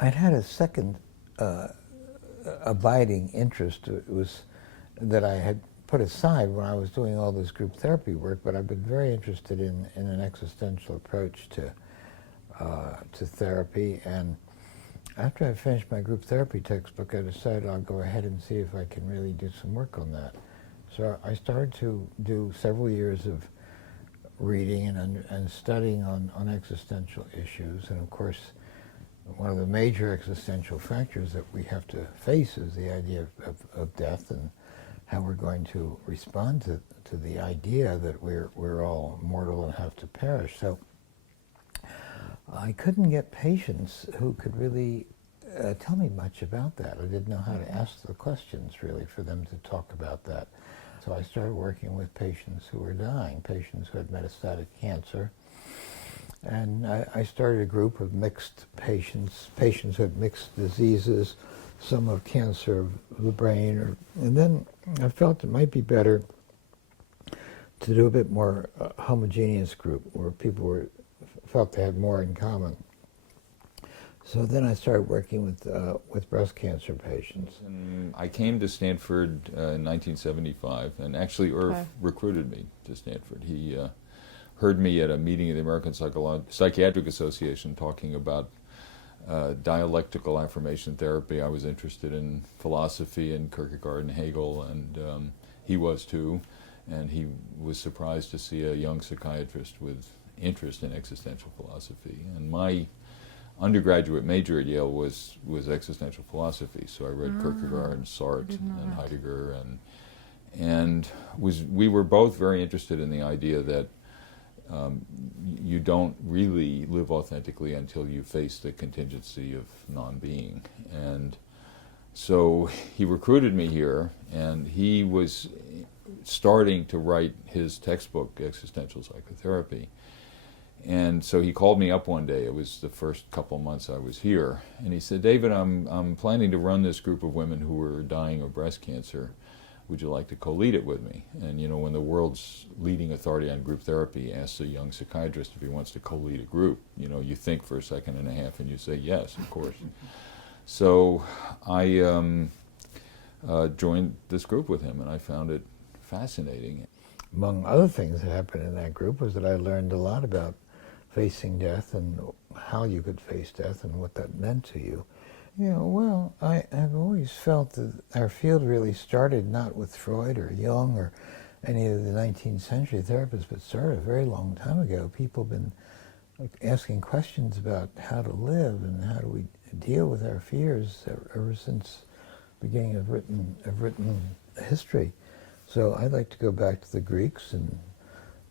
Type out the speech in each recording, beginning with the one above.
I'd had a second abiding interest. It was that I had put aside when I was doing all this group therapy work, but I've been very interested in an existential approach to therapy. And after I finished my group therapy textbook, I decided I'll go ahead and see if I can really do some work on that. So I started to do several years of reading and studying on existential issues. And of course, one of the major existential factors that we have to face is the idea of death and how we're going to respond to the idea that we're all mortal and have to perish. So I couldn't get patients who could really tell me much about that. I didn't know how to ask the questions, really, for them to talk about that. So I started working with patients who were dying, patients who had metastatic cancer. And I started a group of mixed patients who had mixed diseases, some of cancer of the brain. And then I felt it might be better to do a bit more homogeneous group, where people felt they had more in common. So then I started working with breast cancer patients. And I came to Stanford in 1975, and actually Irv recruited me to Stanford. He heard me at a meeting of the American Psychiatric Association talking about dialectical affirmation therapy. I was interested in philosophy and Kierkegaard and Hegel, and he was too. And he was surprised to see a young psychiatrist with interest in existential philosophy. And my undergraduate major at Yale was existential philosophy, so I read Kierkegaard and Sartre and Heidegger, and we were both very interested in the idea that you don't really live authentically until you face the contingency of non-being. And so he recruited me here, and he was starting to write his textbook, Existential Psychotherapy. And so he called me up one day. It was the first couple months I was here, and he said, "David, I'm planning to run this group of women who are dying of breast cancer. Would you like to co-lead it with me?" And you know, when the world's leading authority on group therapy asks a young psychiatrist if he wants to co-lead a group, you know, you think for a second and a half and you say yes, of course. So I joined this group with him, and I found it fascinating. Among other things that happened in that group was that I learned a lot about facing death and how you could face death and what that meant to you. You know, well, I've always felt that our field really started not with Freud or Jung or any of the 19th century therapists, but started a very long time ago. People have been asking questions about how to live and how do we deal with our fears ever since the beginning of written history. So I'd like to go back to the Greeks and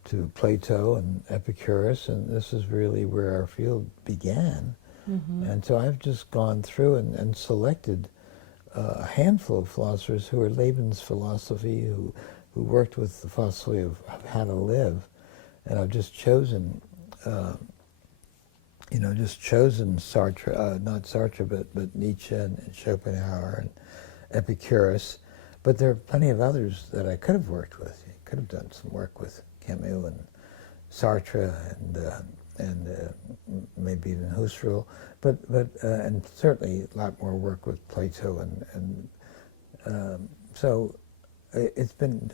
to Plato and Epicurus, and this is really where our field began. And so I've just gone through and selected a handful of philosophers who are Laban's philosophy, who worked with the philosophy of how to live, and I've just chosen, Sartre, not Sartre, but Nietzsche and Schopenhauer and Epicurus. But there are plenty of others that I could have worked with. I could have done some work with Camus and Sartre and maybe even Husserl, but and certainly a lot more work with Plato and so it's been,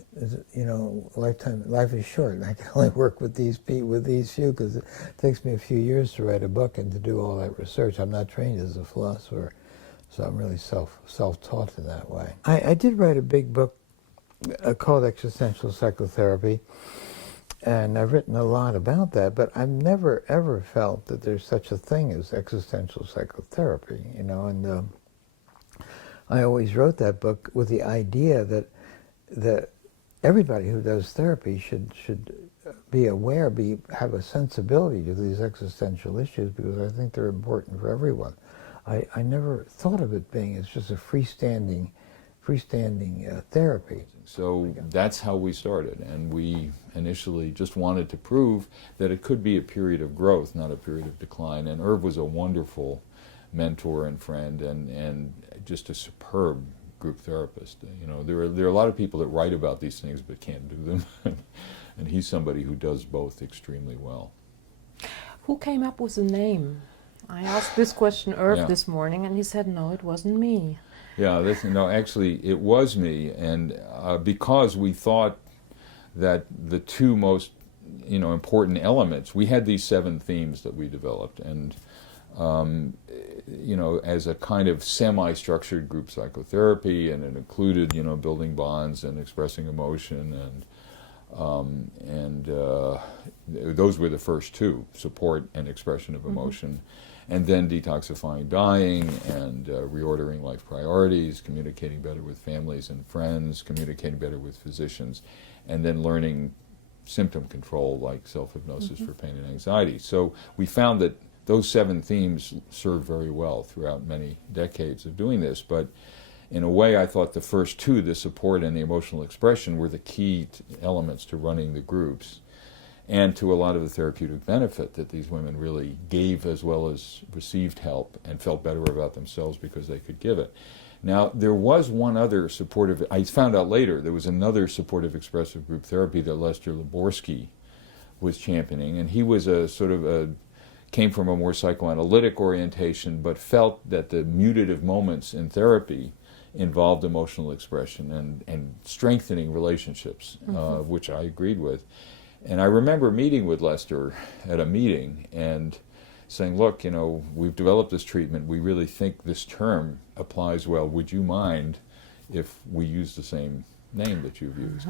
you know, life is short, and I can only work with these few because it takes me a few years to write a book and to do all that research. I'm not trained as a philosopher. So I'm really self-taught in that way. I did write a big book called Existential Psychotherapy, and I've written a lot about that, but I've never ever felt that there's such a thing as existential psychotherapy, you know, and I always wrote that book with the idea that everybody who does therapy should be aware, have a sensibility to these existential issues, because I think they're important for everyone. I never thought of it being as just a freestanding therapy. So that's how we started, and we initially just wanted to prove that it could be a period of growth, not a period of decline. And Irv was a wonderful mentor and friend, and just a superb group therapist. You know, there are a lot of people that write about these things but can't do them, and he's somebody who does both extremely well. Who came up with the name I asked this question Irv Yeah. this morning, and he said, no, it wasn't me. Yeah, no, actually, it was me, and because we thought that the two most, important elements, we had these 7 themes that we developed, and as a kind of semi-structured group psychotherapy, and it included, building bonds and expressing emotion, and those were the first 2, support and expression of emotion. And then detoxifying dying, and reordering life priorities, communicating better with families and friends, communicating better with physicians, and then learning symptom control like self-hypnosis for pain and anxiety. So we found that those 7 themes served very well throughout many decades of doing this. But in a way, I thought the first 2, the support and the emotional expression, were the key elements to running the groups, and to a lot of the therapeutic benefit that these women really gave as well as received help and felt better about themselves because they could give it. Now, there was one other supportive, I found out later, there was another supportive expressive group therapy that Lester Laborsky was championing, and he was came from a more psychoanalytic orientation, but felt that the mutative moments in therapy involved emotional expression and strengthening relationships, which I agreed with. And I remember meeting with Lester at a meeting and saying, look, we've developed this treatment. We really think this term applies well. Would you mind if we use the same name that you've used?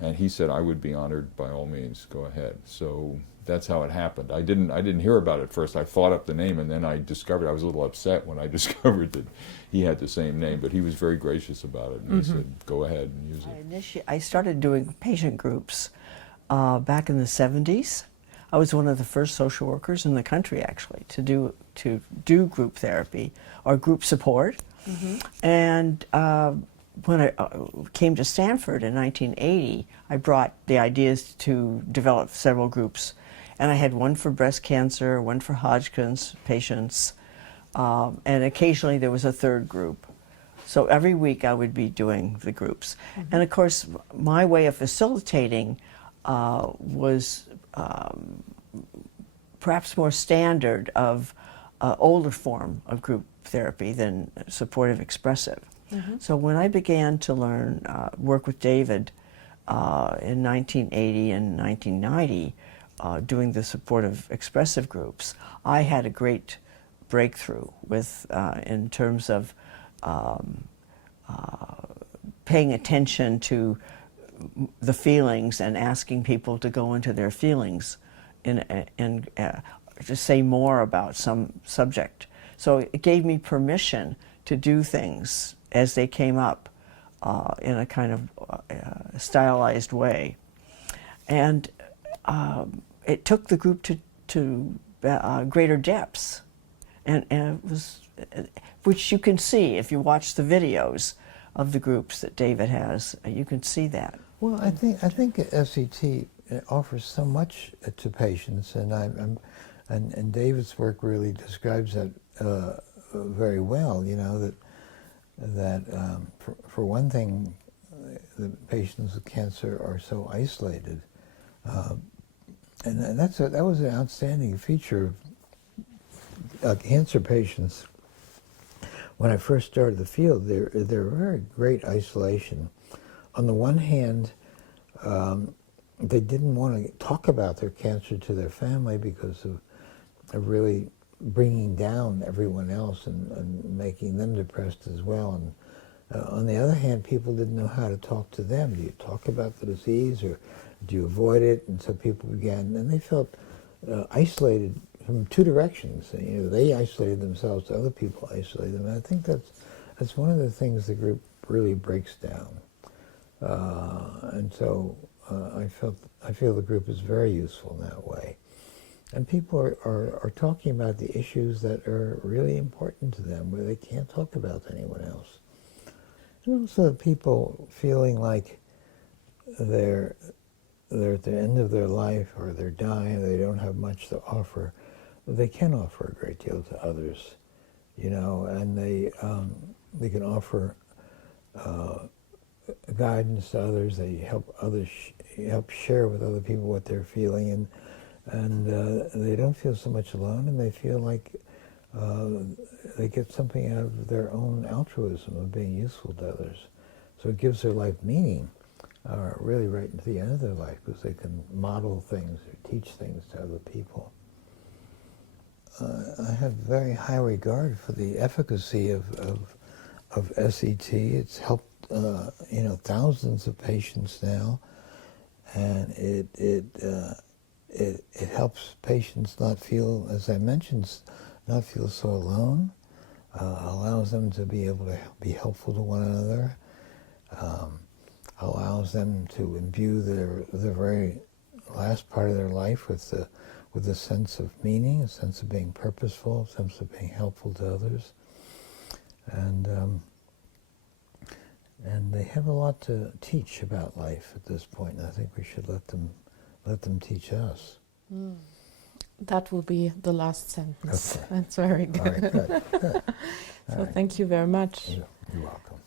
And he said, I would be honored, by all means, go ahead. So that's how it happened. I didn't hear about it first. I thought up the name, and then I discovered, I was a little upset when I discovered that he had the same name, but he was very gracious about it, and he said, go ahead and use it. I started doing patient groups back in the 70s. I was one of the first social workers in the country, actually, to do group therapy or group support. And when I came to Stanford in 1980, I brought the ideas to develop several groups. And I had one for breast cancer, one for Hodgkin's patients, and occasionally there was a 3rd group. So every week I would be doing the groups. And of course, my way of facilitating was perhaps more standard of older form of group therapy than supportive expressive. So when I began to learn, work with David in 1980 and 1990, doing the supportive expressive groups, I had a great breakthrough with, in terms of paying attention to the feelings and asking people to go into their feelings and to say more about some subject. So it gave me permission to do things as they came up in a kind of stylized way. And it took the group to greater depths. And it was, which you can see if you watch the videos of the groups that David has, you can see that. Well, I think SET offers so much to patients, and David's work really describes that very well. That for one thing, the patients with cancer are so isolated, and that was an outstanding feature of cancer patients. When I first started the field, they're very great isolation. On the one hand, they didn't want to talk about their cancer to their family because of really bringing down everyone else and making them depressed as well. And on the other hand, people didn't know how to talk to them. Do you talk about the disease or do you avoid it? And so people began, and they felt isolated from 2 directions. They isolated themselves, other people isolated them. And I think that's one of the things the group really breaks down. And so I feel the group is very useful in that way. And people are talking about the issues that are really important to them, where they can't talk about to anyone else. And also people feeling like they're at the end of their life, or they're dying, they don't have much to offer. They can offer a great deal to others, and they can offer guidance to others. They help others, help share with other people what they're feeling, and they don't feel so much alone, and they feel like they get something out of their own altruism of being useful to others. So it gives their life meaning, really right into the end of their life, because they can model things or teach things to other people. I have very high regard for the efficacy of SET. It's helped thousands of patients now, and it helps patients not feel, as I mentioned, not feel so alone. Allows them to be able to be helpful to one another. Allows them to imbue the very last part of their life with a sense of meaning, a sense of being purposeful, a sense of being helpful to others, and they have a lot to teach about life at this point. And I think we should let them teach us. That will be the last sentence. Okay. That's very All right, good. good. So thank you very much. You're welcome.